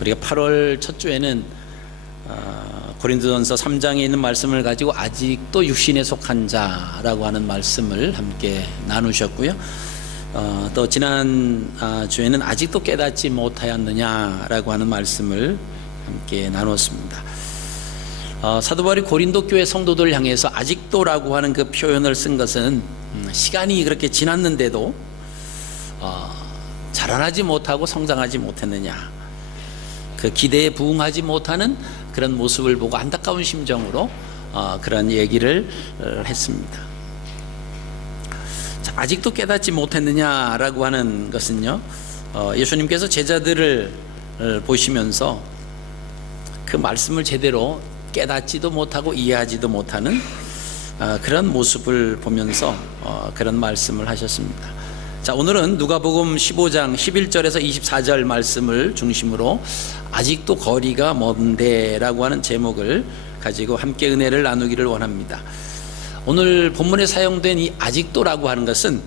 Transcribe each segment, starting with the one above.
우리가 8월 첫 주에는 고린도전서 3장에 있는 말씀을 가지고 아직도 육신에 속한 자라고 하는 말씀을 함께 나누셨고요. 또 지난 주에는 아직도 깨닫지 못하였느냐라고 하는 말씀을 함께 나눴습니다. 사도 바울이 고린도 교회 성도들을 향해서 아직도라고 하는 그 표현을 쓴 것은 시간이 그렇게 지났는데도 자라나지 못하고 성장하지 못했느냐, 그 기대에 부응하지 못하는 그런 모습을 보고 안타까운 심정으로 그런 얘기를 했습니다. 자, 아직도 깨닫지 못했느냐라고 하는 것은요, 예수님께서 제자들을 보시면서 그 말씀을 제대로 깨닫지도 못하고 이해하지도 못하는 그런 모습을 보면서 그런 말씀을 하셨습니다. 자, 오늘은 누가복음 15장 11절에서 24절 말씀을 중심으로 아직도 거리가 먼데 라고 하는 제목을 가지고 함께 은혜를 나누기를 원합니다. 오늘 본문에 사용된 이 아직도라고 하는 것은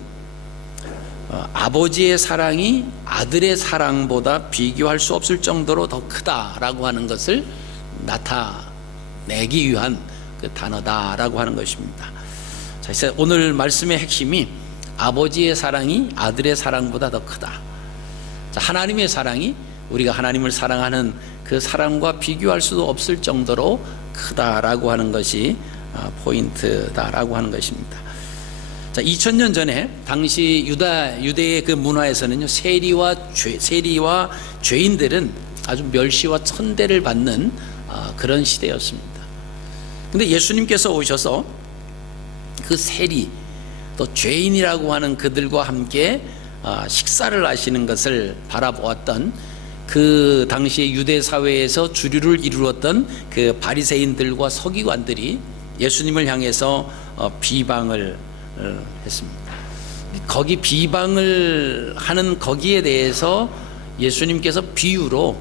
아버지의 사랑이 아들의 사랑보다 비교할 수 없을 정도로 더 크다라고 하는 것을 나타내기 위한 그 단어다라고 하는 것입니다. 자, 그래서 오늘 말씀의 핵심이 아버지의 사랑이 아들의 사랑보다 더 크다. 자, 하나님의 사랑이 우리가 하나님을 사랑하는 그 사랑과 비교할 수도 없을 정도로 크다라고 하는 것이 포인트다라고 하는 것입니다. 자, 2000년 전에 당시 유대의 그 문화에서는요, 세리와 죄인들은 아주 멸시와 천대를 받는 그런 시대였습니다. 근데 예수님께서 오셔서 그 세리 또 죄인이라고 하는 그들과 함께 식사를 하시는 것을 바라보았던 그 당시의 유대 사회에서 주류를 이루었던 그 바리새인들과 서기관들이 예수님을 향해서 비방을 했습니다. 거기 비방을 하는 거기에 대해서 예수님께서 비유로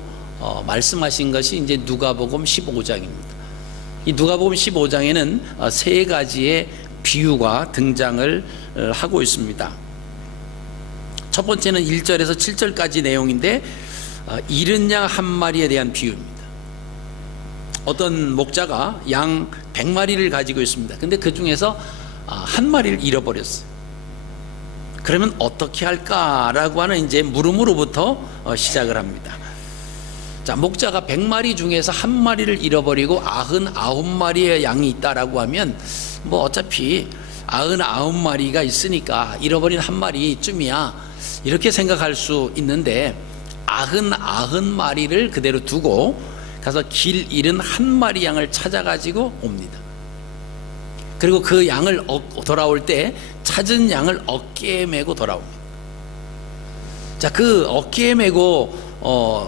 말씀하신 것이 이제 누가복음 15장입니다. 이 누가복음 15장에는 세 가지의 비유가 등장을 하고 있습니다. 첫 번째는 1절에서 7절까지 내용인데 잃은 양 한 마리에 대한 비유입니다. 어떤 목자가 양 100마리를 가지고 있습니다. 근데 그 중에서 한 마리를 잃어버렸어요. 그러면 어떻게 할까라고 하는 이제 물음으로부터 시작을 합니다. 자, 목자가 100마리 중에서 한 마리를 잃어버리고 99마리의 양이 있다라고 하면 뭐 어차피 99마리가 있으니까 잃어버린 한 마리쯤이야, 이렇게 생각할 수 있는데 99마리를 그대로 두고 가서 길 잃은 한 마리 양을 찾아가지고 옵니다. 그리고 그 양을 돌아올 때 찾은 양을 어깨에 메고 돌아옵니다. 자, 그 어깨에 메고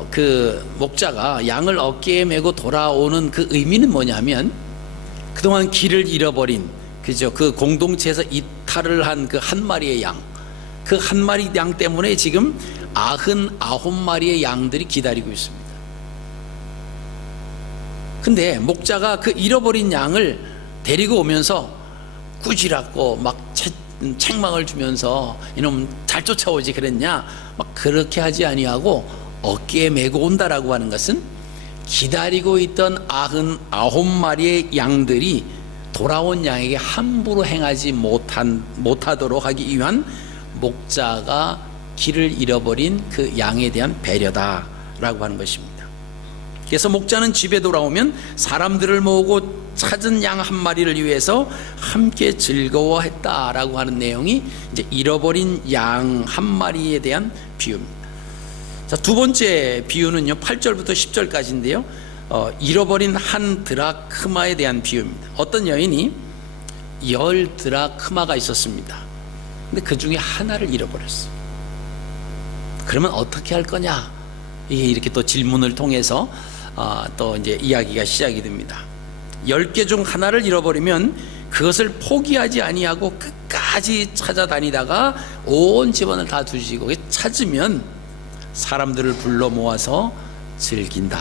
그 목자가 양을 어깨에 메고 돌아오는 그 의미는 뭐냐면, 그동안 길을 잃어버린, 그죠, 그 공동체에서 이탈을 한 그 한 마리의 양, 그 한 마리 양 때문에 지금 99마리의 양들이 기다리고 있습니다. 근데 목자가 그 잃어버린 양을 데리고 오면서 꾸지락고 막 책망을 주면서 이놈 잘 쫓아오지 그랬냐, 막 그렇게 하지 아니하고 어깨에 메고 온다라고 하는 것은 기다리고 있던 99마리의 양들이 돌아온 양에게 함부로 행하지 못하도록 하기 위한 목자가 길을 잃어버린 그 양에 대한 배려다라고 하는 것입니다. 그래서 목자는 집에 돌아오면 사람들을 모으고 찾은 양 한 마리를 위해서 함께 즐거워했다라고 하는 내용이 이제 잃어버린 양 한 마리에 대한 비유입니다. 자, 두 번째 비유는요, 8절부터 10절까지인데요, 잃어버린 한 드라크마에 대한 비유입니다. 어떤 여인이 10 드라크마가 있었습니다. 근데 그 중에 하나를 잃어버렸어요. 그러면 어떻게 할 거냐? 이게 이렇게 또 질문을 통해서 또 이제 이야기가 시작이 됩니다. 10개 중 하나를 잃어버리면 그것을 포기하지 아니하고 끝까지 찾아다니다가 온 집안을 다 뒤지고 찾으면 사람들을 불러 모아서 즐긴다.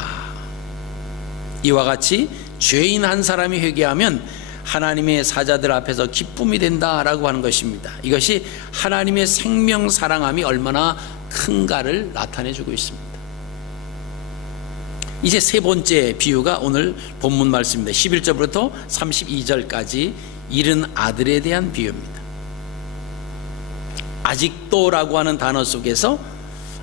이와 같이 죄인 한 사람이 회개하면 하나님의 사자들 앞에서 기쁨이 된다라고 하는 것입니다. 이것이 하나님의 생명 사랑함이 얼마나 큰가를 나타내주고 있습니다. 이제 세 번째 비유가 오늘 본문 말씀입니다. 11절부터 32절까지 잃은 아들에 대한 비유입니다. 아직도라고 하는 단어 속에서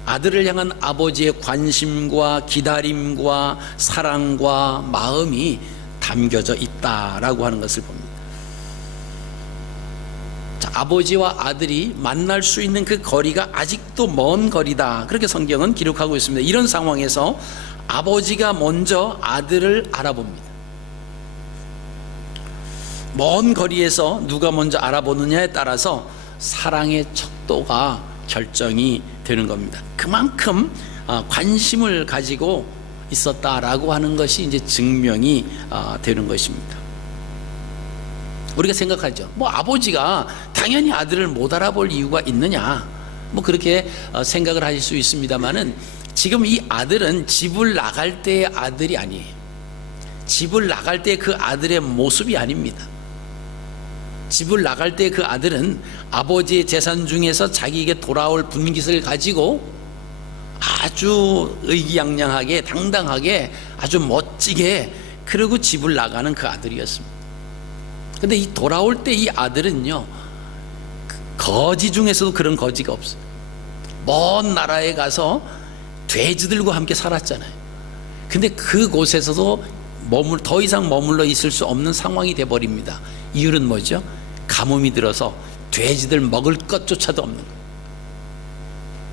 아들을 향한 아버지의 관심과 기다림과 사랑과 마음이 담겨져 있다라고 하는 것을 봅니다. 자, 아버지와 아들이 만날 수 있는 그 거리가 아직도 먼 거리다, 그렇게 성경은 기록하고 있습니다. 이런 상황에서 아버지가 먼저 아들을 알아봅니다. 먼 거리에서 누가 먼저 알아보느냐에 따라서 사랑의 척도가 결정이 되는 겁니다. 그만큼 관심을 가지고 있었다라고 하는 것이 이제 증명이 되는 것입니다. 우리가 생각하죠. 뭐 아버지가 당연히 아들을 못 알아볼 이유가 있느냐, 뭐 그렇게 생각을 하실 수 있습니다만은, 지금 이 아들은 집을 나갈 때의 아들이 아니에요. 집을 나갈 때 그 아들의 모습이 아닙니다. 집을 나갈 때 그 아들은 아버지의 재산 중에서 자기에게 돌아올 분깃을 가지고 아주 의기양양하게 당당하게 아주 멋지게 그러고 집을 나가는 그 아들이었습니다. 근데 이 돌아올 때 이 아들은요, 거지 중에서도 그런 거지가 없어요. 먼 나라에 가서 돼지들과 함께 살았잖아요. 근데 그곳에서도 더 이상 머물러 있을 수 없는 상황이 돼버립니다. 이유는 뭐죠? 가뭄이 들어서 돼지들 먹을 것조차도 없는 거예요.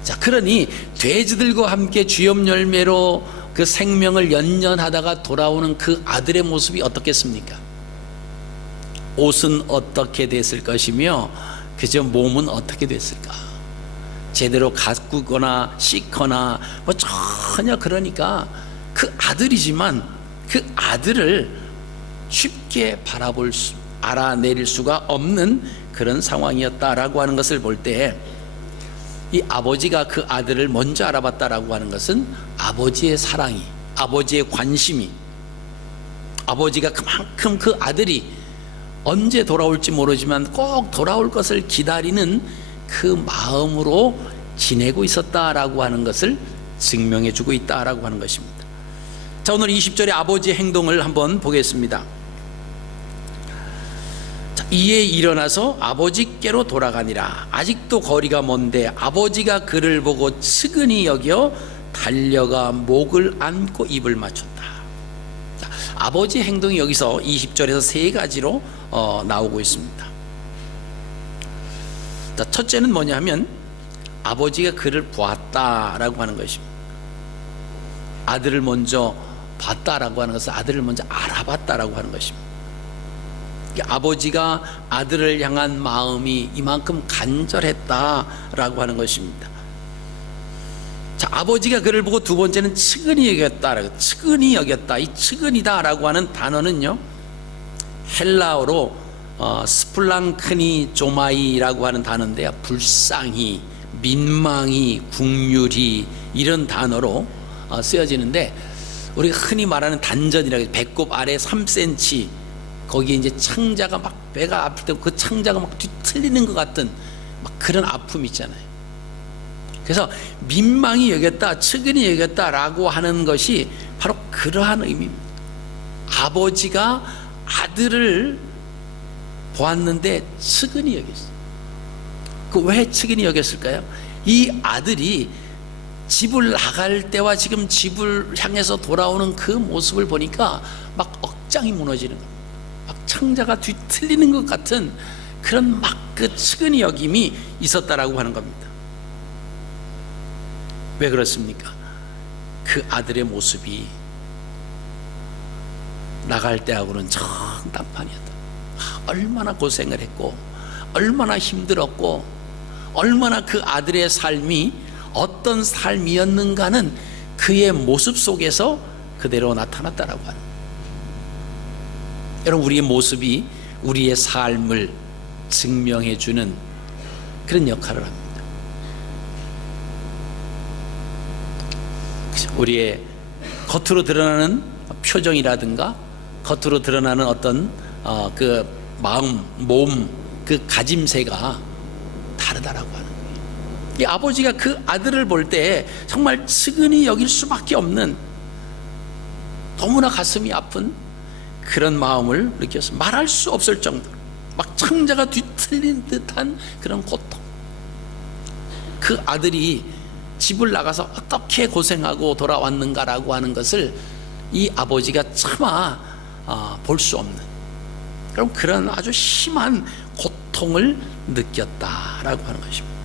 자, 그러니 돼지들과 함께 주엽 열매로 그 생명을 연연하다가 돌아오는 그 아들의 모습이 어떻겠습니까? 옷은 어떻게 됐을 것이며 그저 몸은 어떻게 됐을까? 제대로 가꾸거나 씻거나 뭐 전혀, 그러니까 그 아들이지만 그 아들을 쉽게 알아내릴 수가 없는 그런 상황이었다라고 하는 것을 볼 때, 이 아버지가 그 아들을 먼저 알아봤다라고 하는 것은 아버지의 사랑이, 아버지의 관심이, 아버지가 그만큼 그 아들이 언제 돌아올지 모르지만 꼭 돌아올 것을 기다리는 그 마음으로 지내고 있었다라고 하는 것을 증명해 주고 있다라고 하는 것입니다. 자, 오늘 20절의 아버지의 행동을 한번 보겠습니다. 자, 이에 일어나서 아버지께로 돌아가니라. 아직도 거리가 먼데 아버지가 그를 보고 측은히 여겨 달려가 목을 안고 입을 맞췄다. 자, 아버지의 행동이 여기서 20절에서 세 가지로 나오고 있습니다. 자, 첫째는 뭐냐 하면 아버지가 그를 보았다라고 하는 것입니다. 아들을 먼저 봤다라고 하는 것은 아들을 먼저 알아봤다라고 하는 것입니다. 아버지가 아들을 향한 마음이 이만큼 간절했다라고 하는 것입니다. 자, 아버지가 그를 보고 두 번째는 측은히 여겼다. 측은히 여겼다. 이 측은이다라고 하는 단어는요, 헬라어로 스플랑크니 조마이라고 하는 단어인데요, 불쌍히, 민망히, 국률이, 이런 단어로 쓰여지는데, 우리가 흔히 말하는 단전이라고 해서 배꼽 아래 3cm, 거기에 이제 창자가 막, 배가 아플 때 그 창자가 막 뒤틀리는 것 같은 막 그런 아픔 있잖아요. 그래서 민망히 여겼다, 측은히 여겼다라고 하는 것이 바로 그러한 의미입니다. 아버지가 아들을 보았는데 측은히 여겼어요. 그 왜 측은히 여겼을까요? 이 아들이 집을 나갈 때와 지금 집을 향해서 돌아오는 그 모습을 보니까 막 억장이 무너지는 겁니다. 막 창자가 뒤틀리는 것 같은 그런 막 그 측은히 여김이 있었다라고 하는 겁니다. 왜 그렇습니까? 그 아들의 모습이 나갈 때하고는 정반판이었다. 얼마나 고생을 했고, 얼마나 힘들었고, 얼마나 그 아들의 삶이 어떤 삶이었는가는 그의 모습 속에서 그대로 나타났다라고 하는. 여러분, 우리의 모습이 우리의 삶을 증명해 주는 그런 역할을 합니다. 우리의 겉으로 드러나는 표정이라든가 겉으로 드러나는 어떤 그 마음, 몸, 그 가짐새가 다르다라고 하는 거예요. 이 아버지가 그 아들을 볼 때 정말 측은히 여길 수밖에 없는 너무나 가슴이 아픈 그런 마음을 느꼈어. 말할 수 없을 정도로 막 창자가 뒤틀린 듯한 그런 고통. 그 아들이 집을 나가서 어떻게 고생하고 돌아왔는가라고 하는 것을 이 아버지가 차마 볼 수 없는, 그럼 그런 아주 심한 고통을 느꼈다라고 하는 것입니다.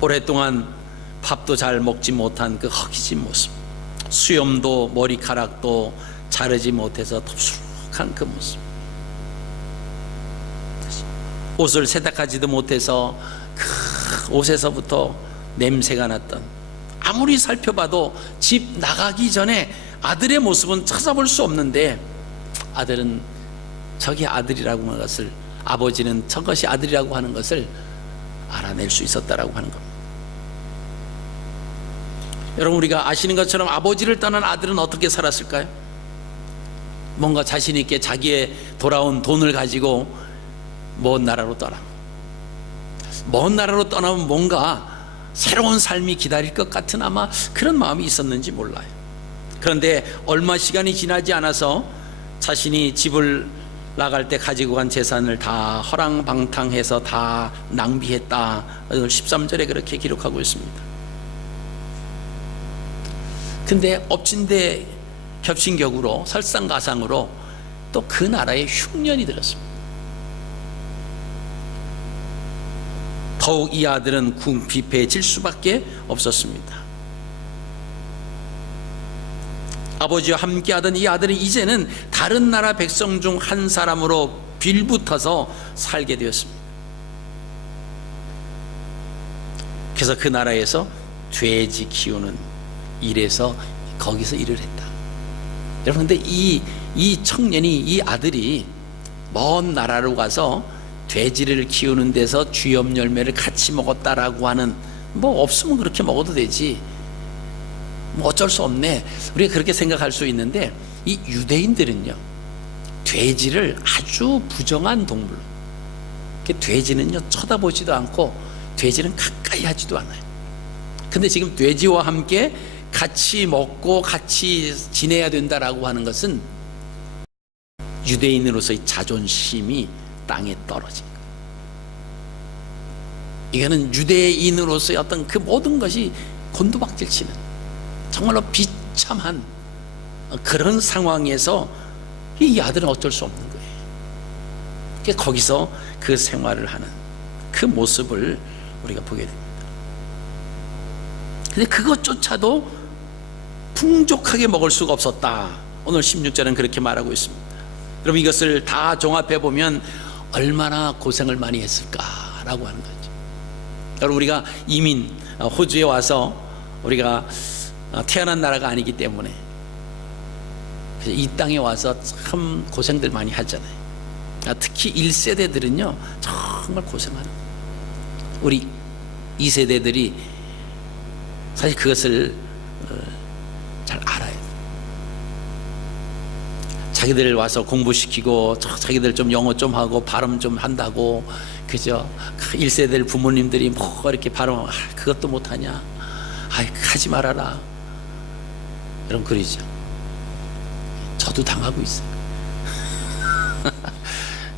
오랫동안 밥도 잘 먹지 못한 그 허기진 모습, 수염도 머리카락도 자르지 못해서 덥수룩한 그 모습, 옷을 세탁하지도 못해서 그 옷에서부터 냄새가 났던, 아무리 살펴봐도 집 나가기 전에 아들의 모습은 찾아볼 수 없는데 아들은 저게 아들이라고 하는 것을, 아버지는 저것이 아들이라고 하는 것을 알아낼 수 있었다라고 하는 겁니다. 여러분, 우리가 아시는 것처럼 아버지를 떠난 아들은 어떻게 살았을까요? 뭔가 자신 있게 자기의 돌아온 돈을 가지고 먼 나라로 떠나면 뭔가 새로운 삶이 기다릴 것 같은 아마 그런 마음이 있었는지 몰라요. 그런데 얼마 시간이 지나지 않아서 자신이 집을 나갈 때 가지고 간 재산을 다 허랑방탕해서 다 낭비했다. 13절에 그렇게 기록하고 있습니다. 근데 엎친 데 겹친 격으로 설상가상으로 또 그 나라에 흉년이 들었습니다. 더욱 이 아들은 궁핍해질 수밖에 없었습니다. 아버지와 함께하던 이 아들은 이제는 다른 나라 백성 중 한 사람으로 빌붙어서 살게 되었습니다. 그래서 그 나라에서 돼지 키우는 일에서 거기서 일을 했다. 여러분, 근데 이 청년이, 이 아들이 먼 나라로 가서 돼지를 키우는 데서 쥐염 열매를 같이 먹었다라고 하는, 뭐 없으면 그렇게 먹어도 되지, 뭐 어쩔 수 없네, 우리가 그렇게 생각할 수 있는데, 이 유대인들은요 돼지를 아주 부정한 동물로, 돼지는요 쳐다보지도 않고 돼지는 가까이 하지도 않아요. 근데 지금 돼지와 함께 같이 먹고 같이 지내야 된다라고 하는 것은 유대인으로서의 자존심이 땅에 떨어진 거예요. 이거는 유대인으로서의 어떤 그 모든 것이 곤두박질 치는 정말로 비참한 그런 상황에서 이 아들은 어쩔 수 없는 거예요. 그러니까 거기서 그 생활을 하는 그 모습을 우리가 보게 됩니다. 근데 그것조차도 풍족하게 먹을 수가 없었다. 오늘 16절은 그렇게 말하고 있습니다. 여러분, 이것을 다 종합해 보면 얼마나 고생을 많이 했을까라고 하는 거죠. 여러분, 우리가 이민 호주에 와서 우리가 태어난 나라가 아니기 때문에 이 땅에 와서 참 고생들 많이 하잖아요. 특히 1세대들은요 정말 고생하는, 우리 2세대들이 사실 그것을 잘 알아요. 자기들 와서 공부시키고 자기들 좀 영어 좀 하고 발음 좀 한다고, 그죠? 1세대 부모님들이 뭐 이렇게 발음 그것도 못하냐, 하지 말아라, 이런 그러죠. 저도 당하고 있어요.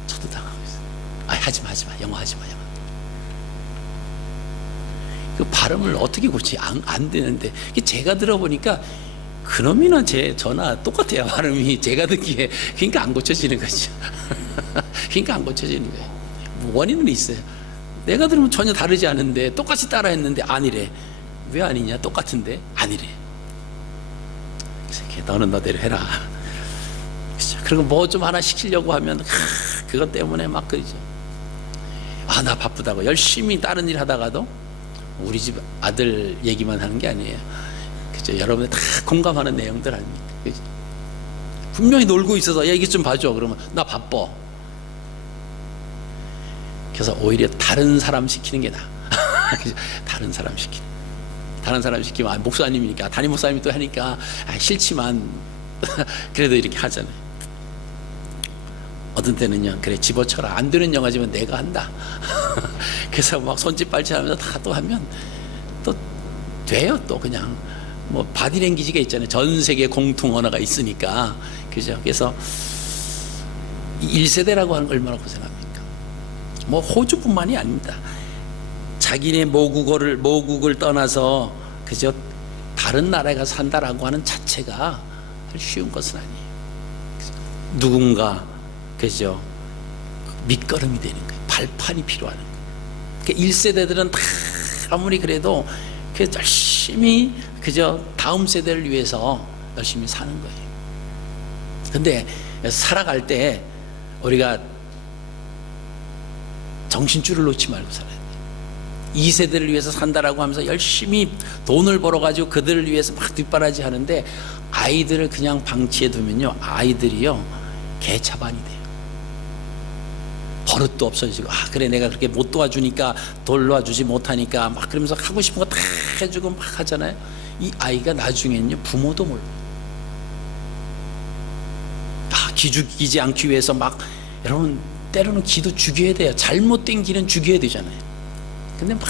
저도 당하고 있어요. 하지마, 영어 하지마, 영어. 그 발음을 어떻게 고치? 안 되는데, 제가 들어보니까 그놈이나 저나 똑같아요. 발음이 제가 듣기에. 그러니까 안 고쳐지는 거죠. 그러니까 안 고쳐지는 거예요. 원인은 있어요. 내가 들으면 전혀 다르지 않은데 똑같이 따라했는데 아니래. 왜 아니냐? 똑같은데 아니래. 너는 너대로 해라. 그리고 뭐 좀 하나 시키려고 하면 그것 때문에 막 그러죠. 나 바쁘다고 열심히 다른 일 하다가도 우리 집 아들 얘기만 하는 게 아니에요. 그죠? 여러분들 다 공감하는 내용들 아닙니까? 그죠? 분명히 놀고 있어서 야, 이게 좀 봐줘. 그러면 나 바빠. 그래서 오히려 다른 사람 시키는 게 나아. 다른 사람 시키면 목사님이니까, 담임 목사님이 또 하니까 싫지만 그래도 이렇게 하잖아요. 어떤 때는요, 그래 집어쳐라, 안 되는 영화지만 내가 한다. 그래서 막 손짓발짓하면서 다 또 하면 또 돼요. 또 그냥 뭐 바디랭귀지가 있잖아요. 전 세계 공통 언어가 있으니까. 그죠? 그래서 1세대라고 하는 걸 얼마나 고생합니까? 뭐 호주뿐만이 아닙니다. 자기네 모국을 떠나서 그저 다른 나라에 가서 산다라고 하는 자체가 쉬운 것은 아니에요. 누군가 그죠? 밑거름이 되는 거예요. 발판이 필요한 거예요. 그러니까 1세대들은 다 아무리 그래도 열심히 그저 다음 세대를 위해서 열심히 사는 거예요. 근데 살아갈 때 우리가 정신줄을 놓지 말고 살아야 돼요. 2세대를 위해서 산다라고 하면서 열심히 돈을 벌어가지고 그들을 위해서 막 뒷바라지 하는데 아이들을 그냥 방치해 두면요, 아이들이요 개차반이 돼요. 버릇도 없어지고, 그래 내가 그렇게 못 도와주니까 돌봐주지 못하니까 막 그러면서 하고 싶은 거 다 해주고 막 하잖아요. 이 아이가 나중에는요 부모도 몰라요. 기죽이지 않기 위해서 막, 여러분 때로는 기도 죽여야 돼요. 잘못된 길은 죽여야 되잖아요. 근데 막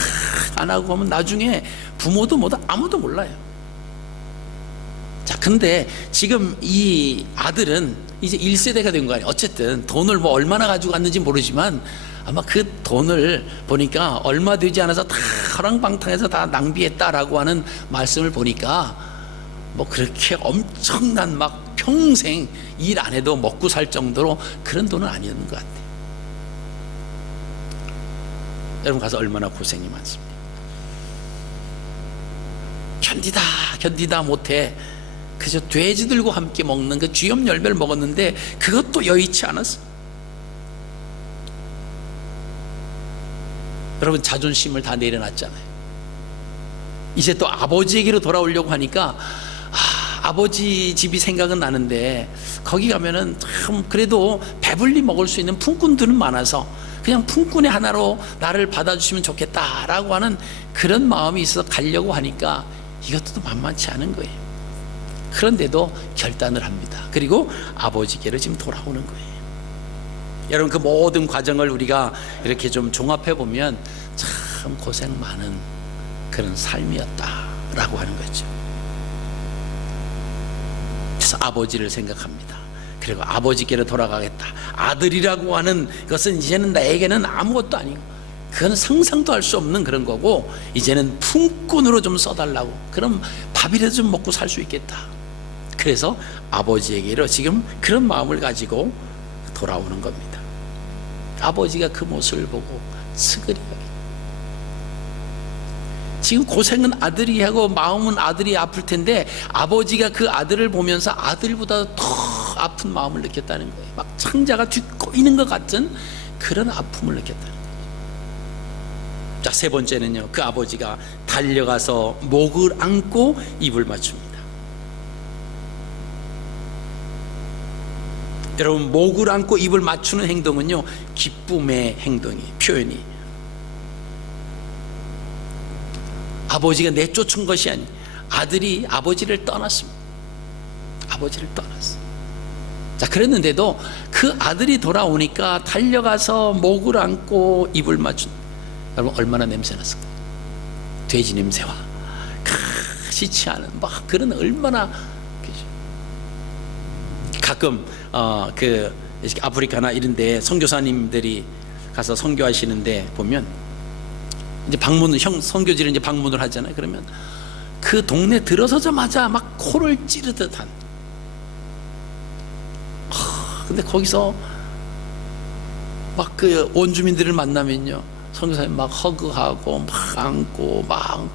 안 하고 하면 나중에 부모도 아무도 몰라요. 자, 근데 지금 이 아들은 이제 1세대가 된 거 아니에요. 어쨌든 돈을 뭐 얼마나 가지고 갔는지 모르지만 아마 그 돈을 보니까 얼마 되지 않아서 다 허랑방탕해서 다 낭비했다라고 하는 말씀을 보니까 뭐 그렇게 엄청난 막 평생 일 안 해도 먹고 살 정도로 그런 돈은 아니었는 것 같아요. 여러분 가서 얼마나 고생이 많습니다. 견디다 못해 그저 돼지들과 함께 먹는 그 쥐염 열매를 먹었는데 그것도 여의치 않았어. 여러분 자존심을 다 내려놨잖아요. 이제 또 아버지에게로 돌아오려고 하니까 아버지 집이 생각은 나는데 거기 가면은 참 그래도 배불리 먹을 수 있는 품꾼들은 많아서 그냥 품꾼의 하나로 나를 받아주시면 좋겠다라고 하는 그런 마음이 있어서 가려고 하니까 이것도 만만치 않은 거예요. 그런데도 결단을 합니다. 그리고 아버지께로 지금 돌아오는 거예요. 여러분 그 모든 과정을 우리가 이렇게 좀 종합해 보면 참 고생 많은 그런 삶이었다라고 하는 거죠. 그래서 아버지를 생각합니다. 그리고 아버지께로 돌아가겠다. 아들이라고 하는 것은 이제는 나에게는 아무것도 아니고 그건 상상도 할 수 없는 그런 거고 이제는 품꾼으로 좀 써달라고, 그럼 밥이라도 좀 먹고 살 수 있겠다. 그래서 아버지에게로 지금 그런 마음을 가지고 돌아오는 겁니다. 아버지가 그 모습을 보고 스그리하게, 지금 고생은 아들이 하고 마음은 아들이 아플 텐데 아버지가 그 아들을 보면서 아들보다 더 아픈 마음을 느꼈다는 거예요. 막 창자가 뒷꼬이는 것 같은 그런 아픔을 느꼈다는 거예요. 자, 세 번째는요, 그 아버지가 달려가서 목을 안고 입을 맞춥니다. 여러분 목을 안고 입을 맞추는 행동은요 기쁨의 행동이 표현이, 아버지가 내쫓은 것이 아니, 아들이 아버지를 떠났습니다. 아버지를 떠났어. 자, 그랬는데도 그 아들이 돌아오니까 달려가서 목을 안고 입을 맞춘, 여러분 얼마나 냄새 났을까? 돼지 냄새와 시치 않은 막 그런, 얼마나 가끔 그 아프리카나 이런데 선교사님들이 가서 선교하시는데 보면 이제 선교지를 이제 방문을 하잖아요. 그러면 그 동네 들어서자마자 막 코를 찌르듯한. 근데 거기서 막 그 원주민들을 만나면요, 선교사님 막 허그하고 막 안고 막.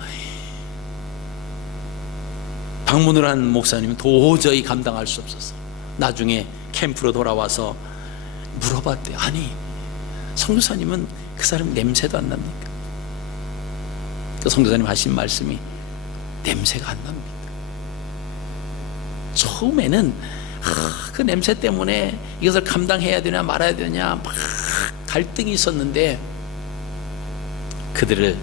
방문을 한 목사님은 도저히 감당할 수 없었어. 나중에 캠프로 돌아와서 물어봤대요. 아니, 선교사님은 그 사람 냄새도 안 납니까? 그 선교사님 하신 말씀이 냄새가 안 납니다. 처음에는 그 냄새 때문에 이것을 감당해야 되냐 말아야 되냐 막 갈등이 있었는데 그들을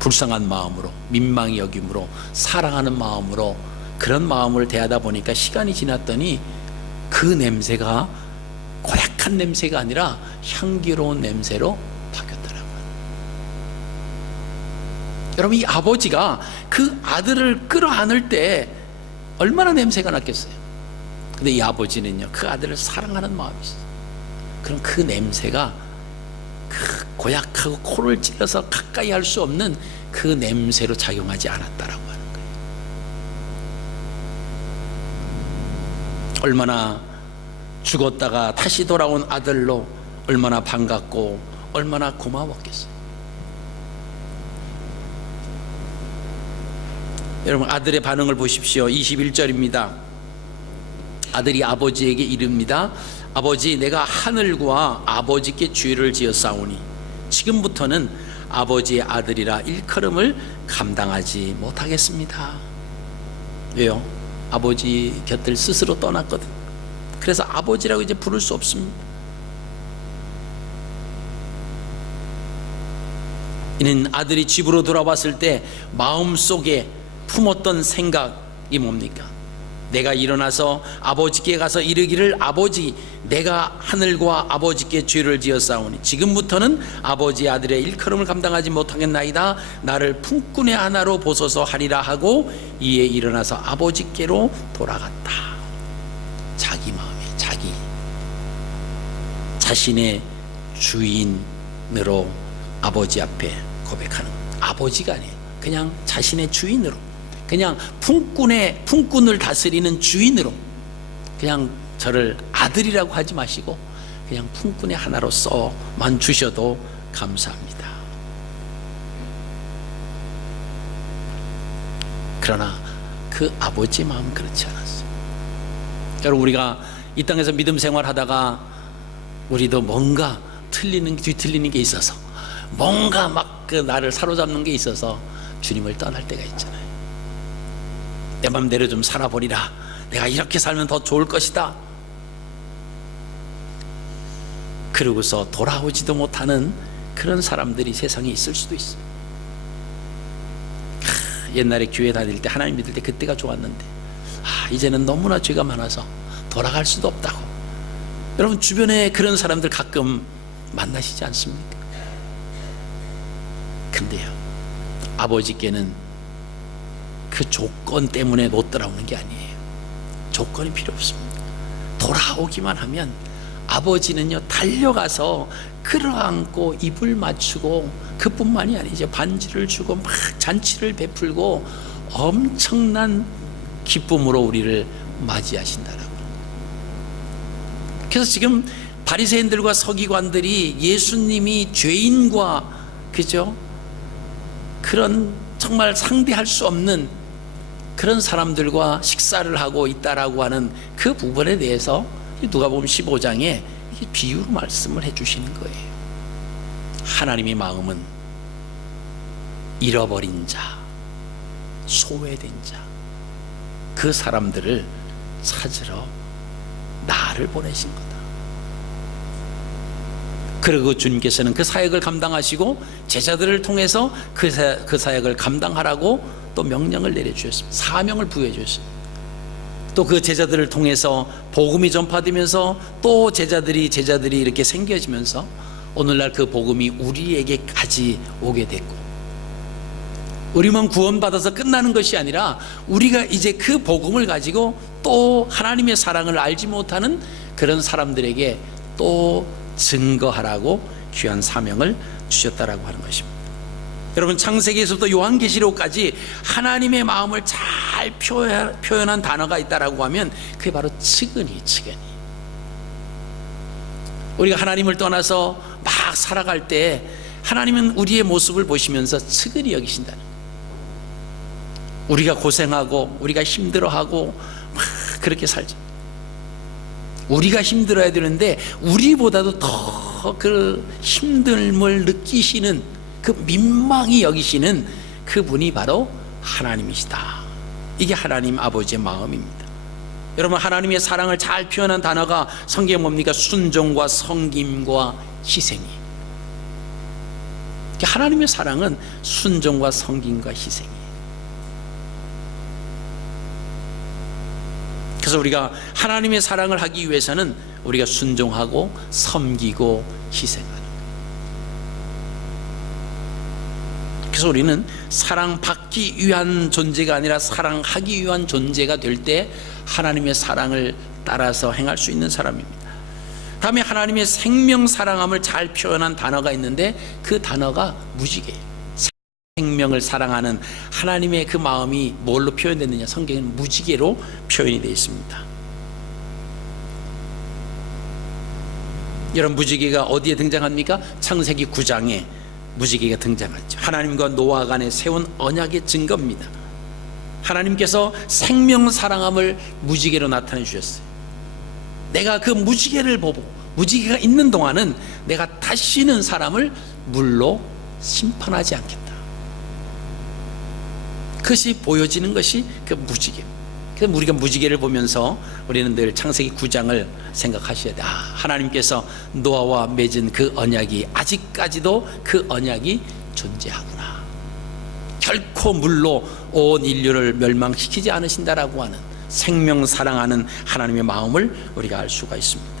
불쌍한 마음으로, 민망히 여김으로, 사랑하는 마음으로 그런 마음을 대하다 보니까 시간이 지났더니 그 냄새가 고약한 냄새가 아니라 향기로운 냄새로 바뀌었더라고요. 여러분, 이 아버지가 그 아들을 끌어안을 때 얼마나 냄새가 났겠어요. 근데 이 아버지는요, 그 아들을 사랑하는 마음이 있어요. 그럼 그 냄새가 그 고약하고 코를 찔러서 가까이 할 수 없는 그 냄새로 작용하지 않았다라고 하는 거예요. 얼마나 죽었다가 다시 돌아온 아들로 얼마나 반갑고 얼마나 고마웠겠어요. 여러분, 아들의 반응을 보십시오. 21절입니다. 아들이 아버지에게 이릅니다. 아버지, 내가 하늘과 아버지께 죄를 지었사오니 지금부터는 아버지의 아들이라 일컬음을 감당하지 못하겠습니다. 왜요? 아버지 곁을 스스로 떠났거든. 그래서 아버지라고 이제 부를 수 없습니다. 이는 아들이 집으로 돌아왔을 때 마음속에 품었던 생각이 뭡니까? 내가 일어나서 아버지께 가서 이르기를, 아버지, 내가 하늘과 아버지께 죄를 지었사오니 지금부터는 아버지 아들의 일컬음을 감당하지 못하겠나이다. 나를 품꾼의 하나로 보소서 하리라 하고 이에 일어나서 아버지께로 돌아갔다. 자기 마음에 자기 자신의 주인으로 아버지 앞에 고백하는, 아버지가 아니에요. 그냥 자신의 주인으로, 그냥 품꾼을 다스리는 주인으로, 그냥 저를 아들이라고 하지 마시고 그냥 품꾼의 하나로서만 주셔도 감사합니다. 그러나 그 아버지의 마음은 그렇지 않았어요. 여러분, 우리가 이 땅에서 믿음 생활하다가 우리도 뭔가 뒤틀리는 게 있어서, 뭔가 막 그 나를 사로잡는 게 있어서 주님을 떠날 때가 있잖아요. 내 맘대로 좀 살아보리라, 내가 이렇게 살면 더 좋을 것이다, 그러고서 돌아오지도 못하는 그런 사람들이 세상에 있을 수도 있어요. 옛날에 교회 다닐 때, 하나님 믿을 때 그때가 좋았는데 이제는 너무나 죄가 많아서 돌아갈 수도 없다고. 여러분, 주변에 그런 사람들 가끔 만나시지 않습니까? 근데요, 아버지께는 그 조건 때문에 못 돌아오는 게 아니에요. 조건이 필요 없습니다. 돌아오기만 하면 아버지는요, 달려가서 끌어안고 입을 맞추고, 그뿐만이 아니죠, 반지를 주고 막 잔치를 베풀고 엄청난 기쁨으로 우리를 맞이하신다라고. 그래서 지금 바리새인들과 서기관들이 예수님이 죄인과, 그죠, 그런 정말 상대할 수 없는 그런 사람들과 식사를 하고 있다라고 하는 그 부분에 대해서 누가복음 15장에 비유로 말씀을 해주시는 거예요. 하나님의 마음은 잃어버린 자, 소외된 자, 그 사람들을 찾으러 나를 보내신 거다. 그리고 주님께서는 그 사역을 감당하시고 제자들을 통해서 그 사역을 감당하라고 또 명령을 내려주셨습니다. 사명을 부여해 주셨습니다. 또 그 제자들을 통해서 복음이 전파되면서 또 제자들이 이렇게 생겨지면서 오늘날 그 복음이 우리에게까지 오게 됐고, 우리만 구원받아서 끝나는 것이 아니라 우리가 이제 그 복음을 가지고 또 하나님의 사랑을 알지 못하는 그런 사람들에게 또 증거하라고 귀한 사명을 주셨다라고 하는 것입니다. 여러분, 창세기에서부터 요한계시록까지 하나님의 마음을 잘 표현한 단어가 있다라고 하면 그게 바로 측은히. 우리가 하나님을 떠나서 막 살아갈 때 하나님은 우리의 모습을 보시면서 측은히 여기신다는 거예요. 우리가 고생하고 우리가 힘들어하고 막 그렇게 살죠. 우리가 힘들어야 되는데 우리보다도 더 그 힘듦을 느끼시는, 그 민망히 여기시는 그분이 바로 하나님이시다. 이게 하나님 아버지의 마음입니다. 여러분, 하나님의 사랑을 잘 표현한 단어가 성경에 뭡니까? 순종과 섬김과 희생이. 하나님의 사랑은 순종과 섬김과 희생이에요. 그래서 우리가 하나님의 사랑을 하기 위해서는 우리가 순종하고 섬기고 희생하는 거예요. 그래서 우리는 사랑받기 위한 존재가 아니라 사랑하기 위한 존재가 될 때 하나님의 사랑을 따라서 행할 수 있는 사람입니다. 다음에 하나님의 생명 사랑함을 잘 표현한 단어가 있는데 그 단어가 무지개예요. 생명을 사랑하는 하나님의 그 마음이 뭘로 표현됐느냐? 성경에는 무지개로 표현이 되어 있습니다. 여러분, 무지개가 어디에 등장합니까? 창세기 9장에 무지개가 등장하죠. 하나님과 노아 간에 세운 언약의 증거입니다. 하나님께서 생명 사랑함을 무지개로 나타내 주셨어요. 내가 그 무지개를 보고 무지개가 있는 동안은 내가 다시는 사람을 물로 심판하지 않겠다. 그것이 보여지는 것이 그 무지개. 그래서 우리가 무지개를 보면서 우리는 늘 창세기 9장을 생각하셔야 돼. 하나님께서 노아와 맺은 그 언약이 아직까지도 그 언약이 존재하구나. 결코 물로 온 인류를 멸망시키지 않으신다라고 하는 생명 사랑하는 하나님의 마음을 우리가 알 수가 있습니다.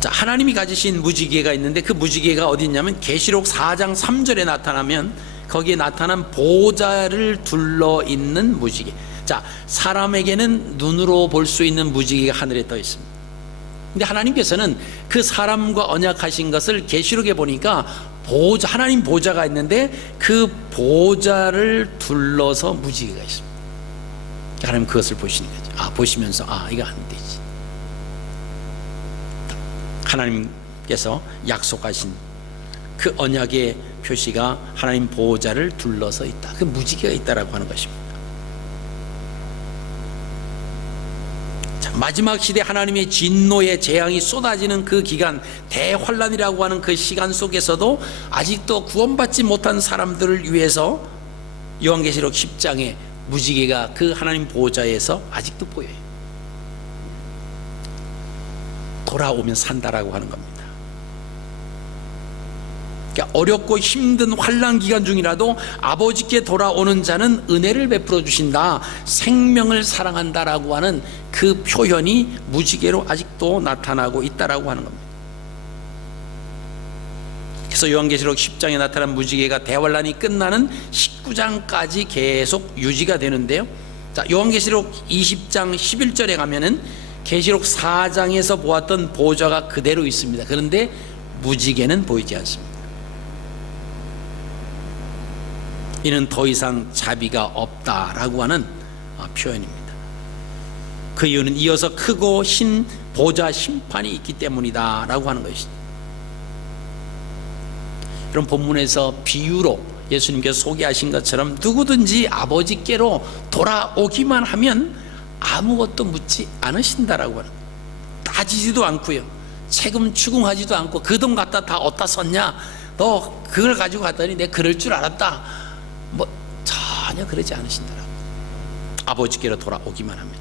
자, 하나님이 가지신 무지개가 있는데 그 무지개가 어디 있냐면 계시록 4장 3절에 나타나면 거기에 나타난 보좌를 둘러 있는 무지개. 자, 사람에게는 눈으로 볼 수 있는 무지개가 하늘에 떠 있습니다. 근데 하나님께서는 그 사람과 언약하신 것을 계시록에 보니까 보좌, 하나님 보좌가 있는데 그 보좌를 둘러서 무지개가 있습니다. 하나님 그것을 보시는 거죠. 보시면서 이거 안 되지. 하나님께서 약속하신 그 언약의 표시가 하나님 보호자를 둘러서 있다. 그 무지개가 있다라고 하는 것입니다. 자, 마지막 시대 하나님의 진노의 재앙이 쏟아지는 그 기간, 대환란이라고 하는 그 시간 속에서도 아직도 구원받지 못한 사람들을 위해서 요한계시록 10장에 무지개가 그 하나님 보호자에서 아직도 보여요. 돌아오면 산다라고 하는 겁니다. 그러니까 어렵고 힘든 환난 기간 중이라도 아버지께 돌아오는 자는 은혜를 베풀어 주신다, 생명을 사랑한다라고 하는 그 표현이 무지개로 아직도 나타나고 있다라고 하는 겁니다. 그래서 요한계시록 10장에 나타난 무지개가 대환란이 끝나는 19장까지 계속 유지가 되는데요. 자, 요한계시록 20장 11절에 가면은 계시록 4장에서 보았던 보좌가 그대로 있습니다. 그런데 무지개는 보이지 않습니다. 이는 더 이상 자비가 없다라고 하는 표현입니다. 그 이유는 이어서 크고 흰 보좌 심판이 있기 때문이다 라고 하는 것이죠. 그럼 본문에서 비유로 예수님께서 소개하신 것처럼 누구든지 아버지께로 돌아오기만 하면 아무것도 묻지 않으신다라고 하는, 따지지도 않고요, 세금 추궁하지도 않고 그 돈 갖다 다 어디다 썼냐, 너 그걸 가지고 갔더니 내가 그럴 줄 알았다, 뭐 전혀 그러지 않으신다라고. 아버지께로 돌아오기만 하면.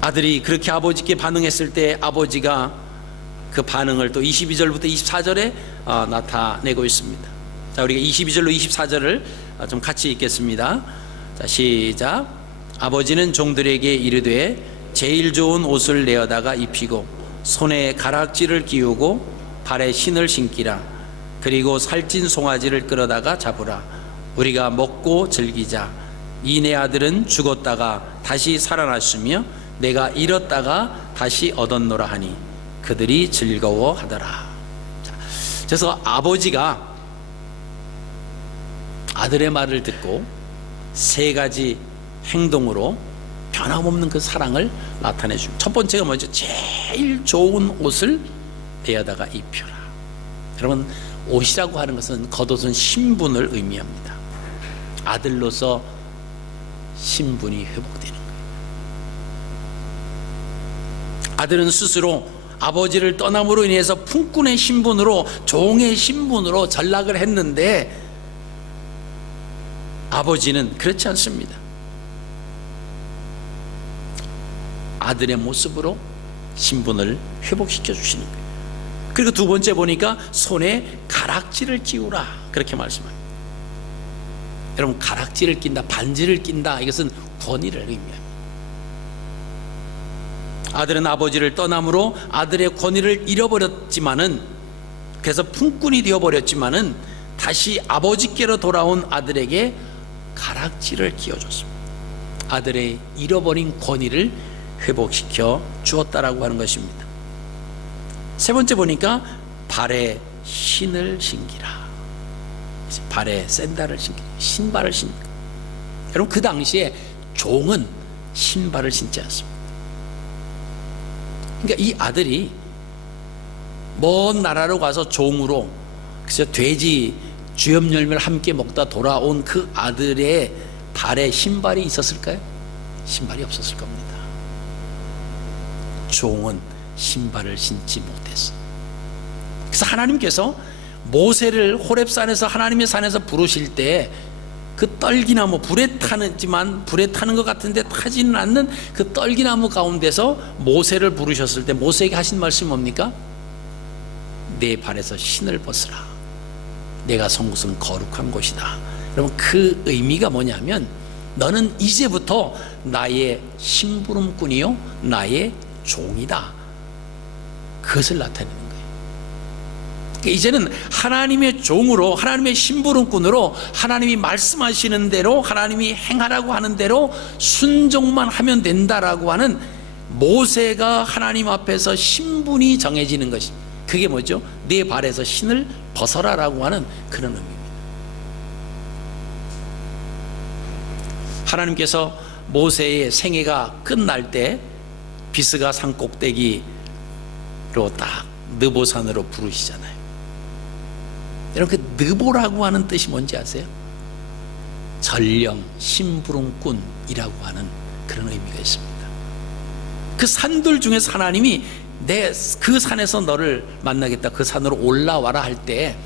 아들이 그렇게 아버지께 반응했을 때 아버지가 그 반응을 또 22절부터 24절에 나타내고 있습니다. 자, 우리가 22절로 24절을 좀 같이 읽겠습니다. 자, 시작. 아버지는 종들에게 이르되 제일 좋은 옷을 내어다가 입히고 손에 가락지를 끼우고 발에 신을 신기라. 그리고 살찐 송아지를 끌어다가 잡으라. 우리가 먹고 즐기자. 이 내 아들은 죽었다가 다시 살아났으며 내가 잃었다가 다시 얻었노라 하니 그들이 즐거워하더라. 자, 그래서 아버지가 아들의 말을 듣고 세 가지 행동으로 변함없는 그 사랑을 나타내 줍니다. 첫 번째가 뭐죠? 제일 좋은 옷을 내어다가 입혀라. 여러분, 옷이라고 하는 것은 겉옷은 신분을 의미합니다. 아들로서 신분이 회복되는 거예요. 아들은 스스로 아버지를 떠남으로 인해서 품꾼의 신분으로, 종의 신분으로 전락을 했는데 아버지는 그렇지 않습니다. 아들의 모습으로 신분을 회복시켜 주시는 거예요. 그리고 두 번째 보니까 손에 가락지를 끼우라, 그렇게 말씀합니다. 여러분, 가락지를 낀다, 반지를 낀다, 이것은 권위를 의미합니다. 아들은 아버지를 떠남으로 아들의 권위를 잃어버렸지만은, 그래서 품꾼이 되어버렸지만은 다시 아버지께로 돌아온 아들에게 가락지를 끼워줬습니다. 아들의 잃어버린 권위를 회복시켜 주었다라고 하는 것입니다. 세 번째 보니까 발에 신을 신기라. 발에 샌달을 신기라. 신발을 신기라. 여러분, 그 당시에 종은 신발을 신지 않습니다. 그러니까 이 아들이 먼 나라로 가서 종으로, 그래서 돼지 주염 열매를 함께 먹다 돌아온 그 아들의 발에 신발이 있었을까요? 신발이 없었을 겁니다. 종은 신발을 신지 못했어. 그래서 하나님께서 모세를 호렙산에서, 하나님의 산에서 부르실 때 그 떨기나무, 불에 타는 것 같은데 타지는 않는 그 떨기나무 가운데서 모세를 부르셨을 때 모세에게 하신 말씀이 뭡니까? 내 발에서 신을 벗으라. 내가 선 곳은 거룩한 곳이다. 여러분, 그 의미가 뭐냐면 너는 이제부터 나의 심부름꾼이요 나의 종이다. 그것을 나타내는 거예요. 이제는 하나님의 종으로, 하나님의 심부름꾼으로, 하나님이 말씀하시는 대로, 하나님이 행하라고 하는 대로 순종만 하면 된다라고 하는 모세가 하나님 앞에서 신분이 정해지는 것이, 그게 뭐죠? 내 발에서 신을 벗어라라고 하는 그런 의미입니다. 하나님께서 모세의 생애가 끝날 때 비스가 산 꼭대기로 딱 느보산으로 부르시잖아요. 여러분, 그 느보라고 하는 뜻이 뭔지 아세요? 전령, 심부름꾼이라고 하는 그런 의미가 있습니다. 그 산들 중에서 하나님이 내 그 산에서 너를 만나겠다, 그 산으로 올라와라 할 때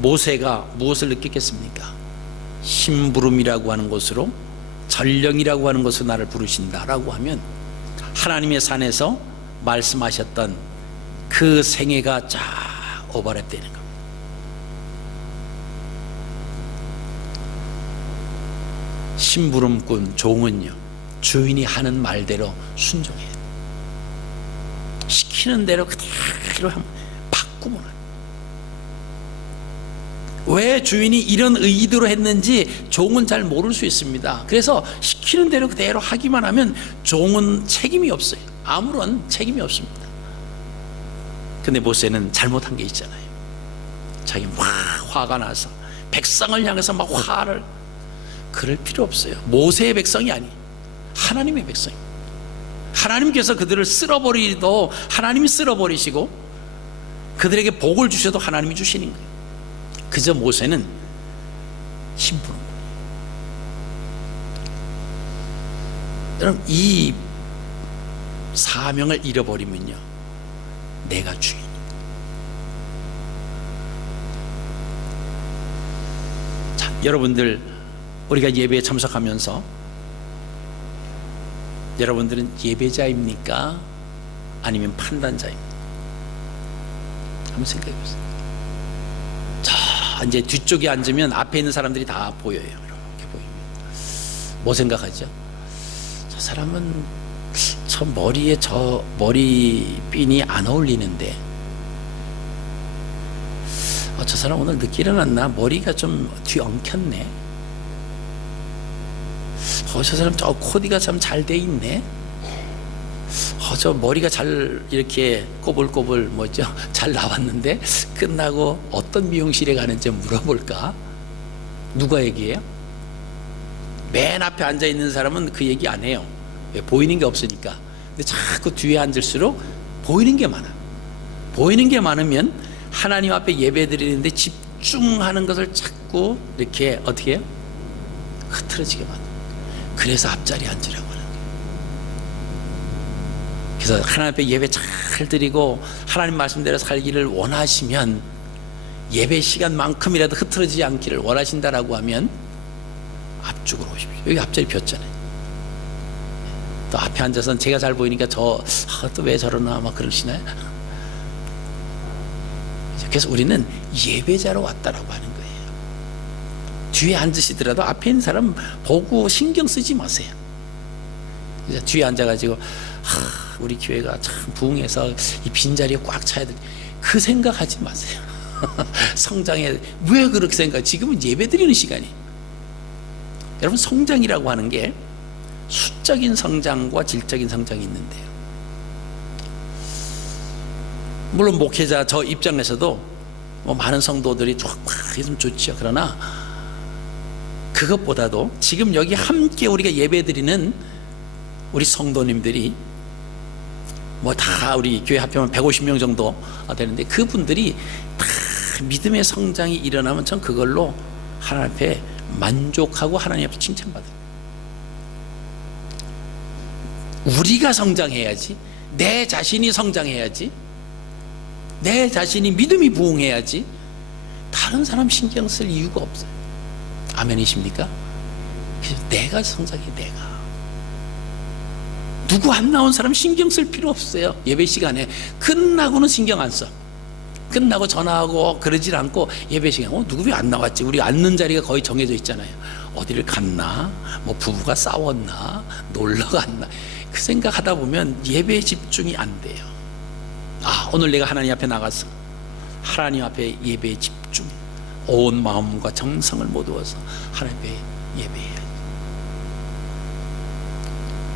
모세가 무엇을 느꼈겠습니까? 심부름이라고 하는 곳으로, 전령이라고 하는 곳으로 나를 부르신다라고 하면 하나님의 산에서 말씀하셨던 그 생애가 쫙 오버랩 되는 겁니다. 심부름꾼, 종은요, 주인이 하는 말대로 순종해요. 시키는 대로 그대로 바꾸면, 왜 주인이 이런 의도로 했는지 종은 잘 모를 수 있습니다. 그래서 시키는 대로 그대로 하기만 하면 종은 책임이 없어요. 아무런 책임이 없습니다. 근데 모세는 잘못한 게 있잖아요. 자기 막 화가 나서 백성을 향해서 막 화를, 그럴 필요 없어요. 모세의 백성이 아니, 하나님의 백성입니다. 하나님께서 그들을 쓸어버리도 하나님이 쓸어버리시고 그들에게 복을 주셔도 하나님이 주시는 거예요. 그저 모세는 심부름. 여러분, 이 사명을 잃어버리면요, 내가 주인입니다. 자, 여러분들, 우리가 예배에 참석하면서 여러분들은 예배자입니까? 아니면 판단자입니까? 한번 생각해 보세요. 자, 이제 뒤쪽에 앉으면 앞에 있는 사람들이 다 보여요. 이렇게 보입니다. 뭐 생각하죠? 저 사람은 저 머리에 저 머리핀이 안 어울리는데, 저 사람 오늘 늦게 일어났나? 머리가 좀 뒤 엉켰네. 저 사람 저 코디가 참 잘 돼 있네. 저 머리가 잘 이렇게 꼬불꼬불 뭐죠? 잘 나왔는데 끝나고 어떤 미용실에 가는지 물어볼까? 누가 얘기해요? 맨 앞에 앉아 있는 사람은 그 얘기 안 해요. 왜? 보이는 게 없으니까. 근데 자꾸 뒤에 앉을수록 보이는 게 많아. 보이는 게 많으면 하나님 앞에 예배 드리는데 집중하는 것을 자꾸 이렇게 어떻게 해요? 흐트러지게 만들어요. 그래서 앞자리에 앉으라고 하는 거예요. 그래서 하나님 앞에 예배 잘 드리고 하나님 말씀대로 살기를 원하시면, 예배 시간만큼이라도 흐트러지지 않기를 원하신다라고 하면 앞쪽으로 오십시오. 여기 앞자리 비었잖아요. 또 앞에 앉아서는 제가 잘 보이니까 또 왜 저러나 막 그러시나요? 그래서 우리는 예배자로 왔다라고 하는 거예요. 뒤에 앉으시더라도 앞에 있는 사람 보고 신경 쓰지 마세요. 그래서 뒤에 앉아가지고 우리 교회가 참 부흥해서 이 빈자리에 꽉 차야 돼. 그 생각하지 마세요. 성장해. 왜 그렇게 생각? 지금은 예배 드리는 시간이. 여러분, 성장이라고 하는 게 수적인 성장과 질적인 성장이 있는데요. 물론 목회자 저 입장에서도 뭐 많은 성도들이 쫙 있으면 좋죠. 그러나 그것보다도 지금 여기 함께 우리가 예배 드리는 우리 성도님들이 뭐 다 우리 교회 합하면 150명 정도 되는데, 그분들이 다 믿음의 성장이 일어나면 전 그걸로 하나님 앞에 만족하고 하나님 앞에 칭찬받아요. 우리가 성장해야지, 내 자신이 성장해야지, 내 자신이 믿음이 부흥해야지 다른 사람 신경 쓸 이유가 없어요. 아멘이십니까? 그래서 내가 성장해. 내가 누구 안 나온 사람 신경 쓸 필요 없어요. 예배 시간에 끝나고는 신경 안 써. 끝나고 전화하고 그러질 않고 예배 시간 누구 왜 안 나왔지? 우리 앉는 자리가 거의 정해져 있잖아요. 어디를 갔나? 뭐 부부가 싸웠나? 놀러 갔나? 그 생각하다 보면 예배에 집중이 안 돼요. 오늘 내가 하나님 앞에 나가서 하나님 앞에 예배에 집중, 온 마음과 정성을 모두어서 하나님 앞에 예배해야지.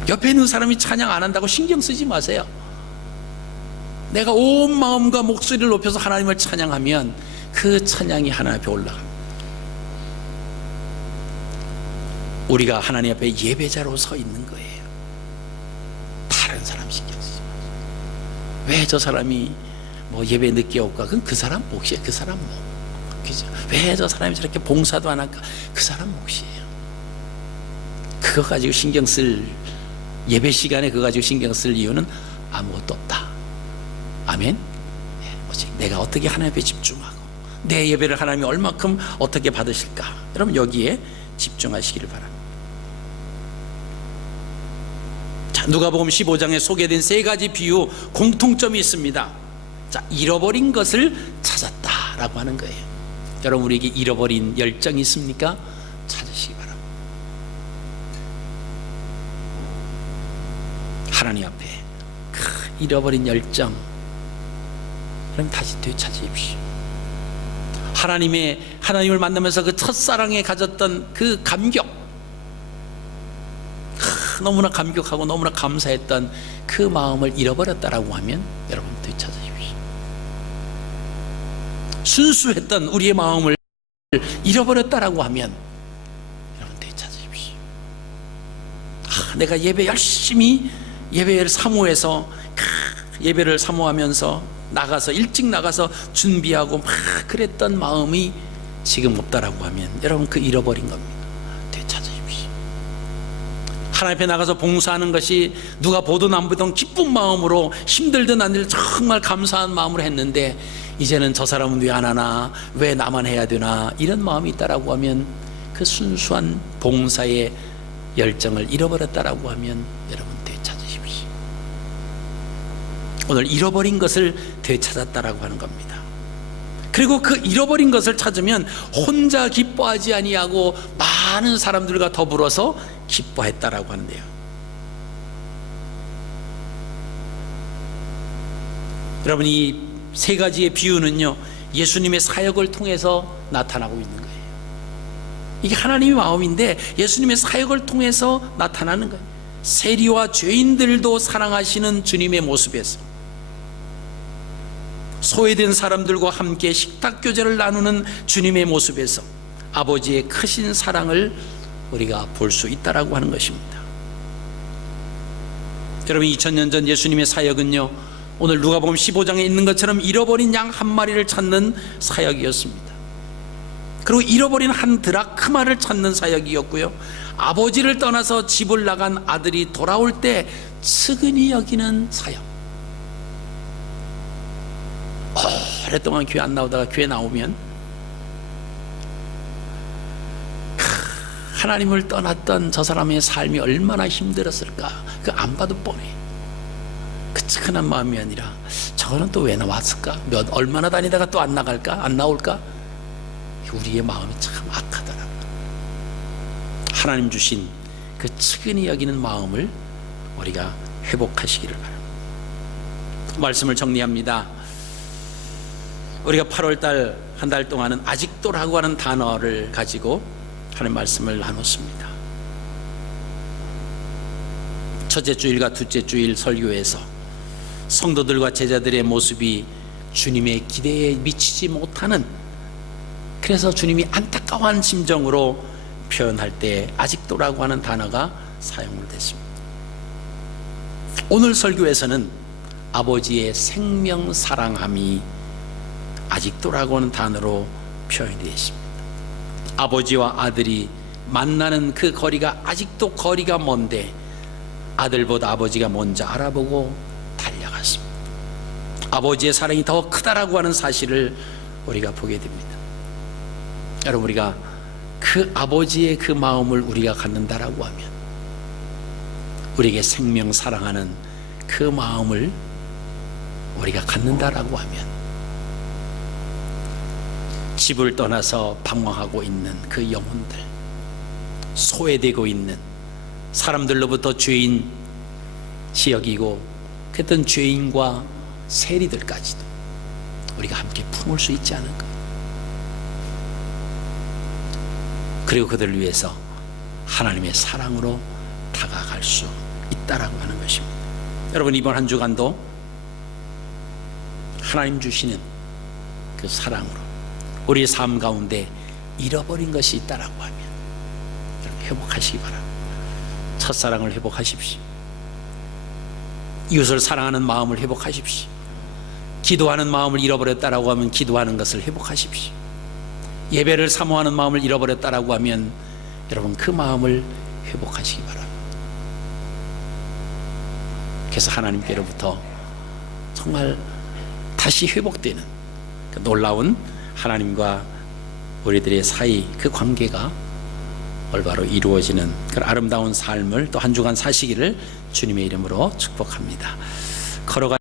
옆에 있는 사람이 찬양 안 한다고 신경 쓰지 마세요. 내가 온 마음과 목소리를 높여서 하나님을 찬양하면 그 찬양이 하나님 앞에 올라갑니다. 우리가 하나님 앞에 예배자로 서 있는 거예요. 다른 사람 신경 쓰지 마세요. 왜 저 사람이 뭐 예배 늦게 올까? 그건 그 사람 몫이에요. 그 사람 몫. 그죠? 왜 저 사람이 저렇게 봉사도 안 할까? 그 사람 몫이에요. 그거 가지고 신경 쓸, 예배 시간에 그거 가지고 신경 쓸 이유는 아무것도 없다. 아멘. 내가 어떻게 하나님 앞에 집중하고 내 예배를 하나님이 얼마큼 어떻게 받으실까? 여러분, 여기에 집중하시기를 바랍니다. 자, 누가복음 15장에 소개된 세 가지 비유, 공통점이 있습니다. 자, 잃어버린 것을 찾았다라고 하는 거예요. 여러분, 우리에게 잃어버린 열정이 있습니까? 찾으시기 바랍니다. 하나님 앞에 그 잃어버린 열정, 그럼 다시 되찾으십시오. 하나님을 만나면서 그 첫사랑에 가졌던 그 감격, 너무나 감격하고 너무나 감사했던 그 마음을 잃어버렸다라고 하면 여러분 되찾으십시오. 순수했던 우리의 마음을 잃어버렸다라고 하면 여러분 되찾으십시오. 내가 예배 열심히 예배를 사모해서 예배를 사모하면서 나가서 일찍 나가서 준비하고 막 그랬던 마음이 지금 없다라고 하면 여러분 그 잃어버린 겁니다. 되찾으십시오. 하나님 앞에 나가서 봉사하는 것이 누가 보든 안 보든 기쁜 마음으로, 힘들든 안 들든 정말 감사한 마음으로 했는데 이제는 저 사람은 왜 안 하나, 왜 나만 해야 되나, 이런 마음이 있다라고 하면 그 순수한 봉사의 열정을 잃어버렸다라고 하면 여러분 되찾으십시오. 오늘 잃어버린 것을 되찾았다라고 하는 겁니다. 그리고 그 잃어버린 것을 찾으면 혼자 기뻐하지 아니하고 많은 사람들과 더불어서 기뻐했다라고 하는데요. 여러분, 이 세 가지의 비유는요, 예수님의 사역을 통해서 나타나고 있는 거예요. 이게 하나님의 마음인데 예수님의 사역을 통해서 나타나는 거예요. 세리와 죄인들도 사랑하시는 주님의 모습에서, 소외된 사람들과 함께 식탁 교제를 나누는 주님의 모습에서 아버지의 크신 사랑을 우리가 볼 수 있다라고 하는 것입니다. 여러분, 2000년 전 예수님의 사역은요, 오늘 누가복음 15장에 있는 것처럼 잃어버린 양 한 마리를 찾는 사역이었습니다. 그리고 잃어버린 한 드라크마를 찾는 사역이었고요, 아버지를 떠나서 집을 나간 아들이 돌아올 때 측은히 여기는 사역. 오랫동안 교회 안 나오다가 교회 나오면 하나님을 떠났던 저 사람의 삶이 얼마나 힘들었을까, 그 안 봐도 뻔해. 그 측은한 마음이 아니라 저거는 또 왜 나왔을까, 얼마나 다니다가 또 안 나갈까, 안 나올까. 우리의 마음이 참 악하더라고요. 하나님 주신 그 측은히 여기는 마음을 우리가 회복하시기를 바랍니다. 말씀을 정리합니다. 우리가 8월달 한 달 동안은 아직도라고 하는 단어를 가지고 하는 말씀을 나눴습니다. 첫째 주일과 둘째 주일 설교에서 성도들과 제자들의 모습이 주님의 기대에 미치지 못하는, 그래서 주님이 안타까워한 심정으로 표현할 때 아직도라고 하는 단어가 사용을 됐습니다. 오늘 설교에서는 아버지의 생명 사랑함이 아직도라고 하는 단어로 표현이 되어 있습니다. 아버지와 아들이 만나는 그 거리가 아직도 거리가 먼데 아들보다 아버지가 먼저 알아보고 달려갔습니다. 아버지의 사랑이 더 크다라고 하는 사실을 우리가 보게 됩니다. 여러분, 우리가 그 아버지의 그 마음을 우리가 갖는다라고 하면, 우리에게 생명 사랑하는 그 마음을 우리가 갖는다라고 하면, 집을 떠나서 방황하고 있는 그 영혼들, 소외되고 있는 사람들로부터 죄인 여기고 그랬던 죄인과 세리들까지도 우리가 함께 품을 수 있지 않을까. 그리고 그들을 위해서 하나님의 사랑으로 다가갈 수 있다라고 하는 것입니다. 여러분, 이번 한 주간도 하나님 주시는 그 사랑으로 우리의 삶 가운데 잃어버린 것이 있다라고 하면 회복하시기 바랍니다. 첫사랑을 회복하십시오. 이웃을 사랑하는 마음을 회복하십시오. 기도하는 마음을 잃어버렸다라고 하면 기도하는 것을 회복하십시오. 예배를 사모하는 마음을 잃어버렸다라고 하면 여러분 그 마음을 회복하시기 바랍니다. 그래서 하나님께로부터 정말 다시 회복되는 그 놀라운 하나님과 우리들의 사이 그 관계가 올바로 이루어지는 그런 아름다운 삶을 또 한 주간 사시기를 주님의 이름으로 축복합니다. 걸어가